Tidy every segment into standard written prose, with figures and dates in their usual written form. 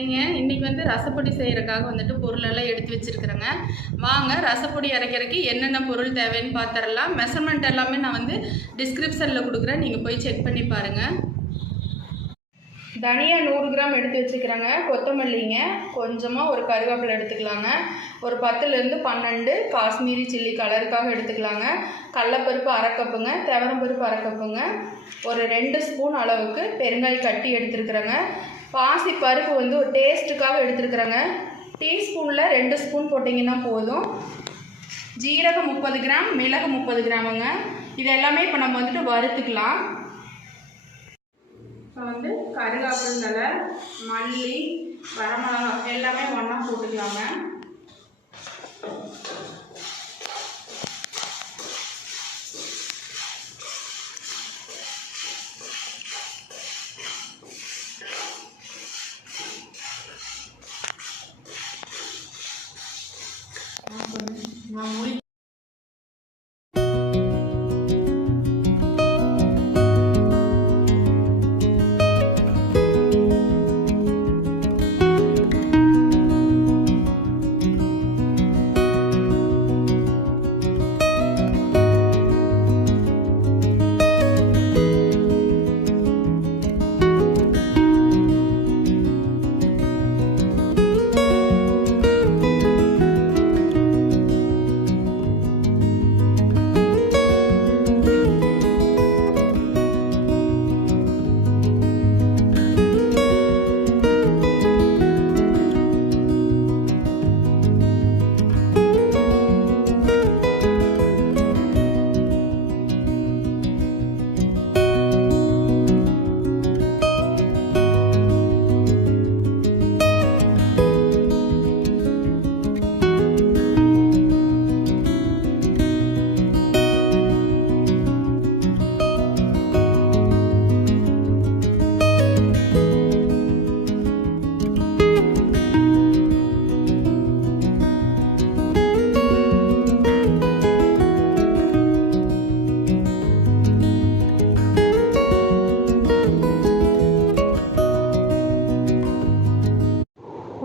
இன்றைக்கி வந்து ரசப்பொடி செய்கிறதுக்காக வந்துட்டு பொருளெல்லாம் எடுத்து வச்சுருக்குறேங்க. வாங்க ரசப்பொடி அரைக்கிறதுக்கு என்னென்ன பொருள் தேவைன்னு பார்த்துடலாம். மெஷர்மெண்ட் எல்லாமே நான் வந்து டிஸ்கிரிப்ஷனில் கொடுக்குறேன், நீங்கள் போய் செக் பண்ணி பாருங்கள். தனியா 100 கிராம் எடுத்து வச்சுக்கிறேங்க. கொத்தமல்லிங்க கொஞ்சமாக, ஒரு கருவேப்பிலை எடுத்துக்கலாங்க. ஒரு 10லேருந்து 12 காஷ்மீரி சில்லி கலருக்காக எடுத்துக்கலாங்க. கடலைப்பருப்பு 1/2 கப்புங்க, துவரம்பருப்பு 1/2 கப்புங்க, ஒரு 2 ஸ்பூன் அளவுக்கு பெருங்காய் கட்டி எடுத்துருக்குறேங்க. பாசி பருப்பு வந்து ஒரு டேஸ்ட்டுக்காக எடுத்துருக்குறேங்க. டீஸ்பூனில் 2 ஸ்பூன் போட்டிங்கன்னா போதும். ஜீரகம் 30 கிராம், மிளகு 30 கிராமுங்க. இது எல்லாமே இப்போ நம்ம வந்துட்டு வறுத்துக்கலாம். இப்போ வந்து கருவேப்பிலை தழை, மல்லி, வரமிளகா எல்லாமே ஒன்றா போட்டுக்கலாங்க.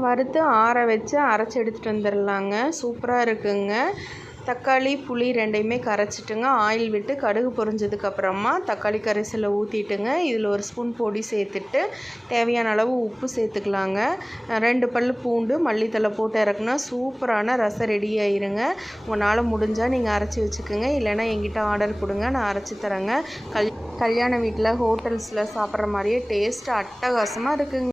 வறுத்து ஆற வச்சு அரைச்சி எடுத்துகிட்டு வந்துடலாங்க. சூப்பராக இருக்குங்க. தக்காளி புளி ரெண்டையுமே கரைச்சிட்டுங்க. ஆயில் விட்டு கடுகு பொரிஞ்சதுக்கப்புறமா தக்காளி கரைசலை ஊற்றிட்டுங்க. இதில் ஒரு ஸ்பூன் பொடி சேர்த்துட்டு தேவையான அளவு உப்பு சேர்த்துக்கலாங்க. 2 பல் பூண்டு, மல்லித்தலை போட்டு இறக்குனா சூப்பரான ரசம் ரெடி ஆயிருங்க. உங்களால் முடிஞ்சால் நீங்கள் அரைச்சி வச்சுக்கோங்க, இல்லைனா எங்கிட்ட ஆர்டர் கொடுங்க, நான் அரைச்சி தரேங்க. கல்யாண வீட்டில், ஹோட்டல்ஸில் சாப்பிட்ற மாதிரியே டேஸ்ட் அட்டகாசமாக இருக்குங்க.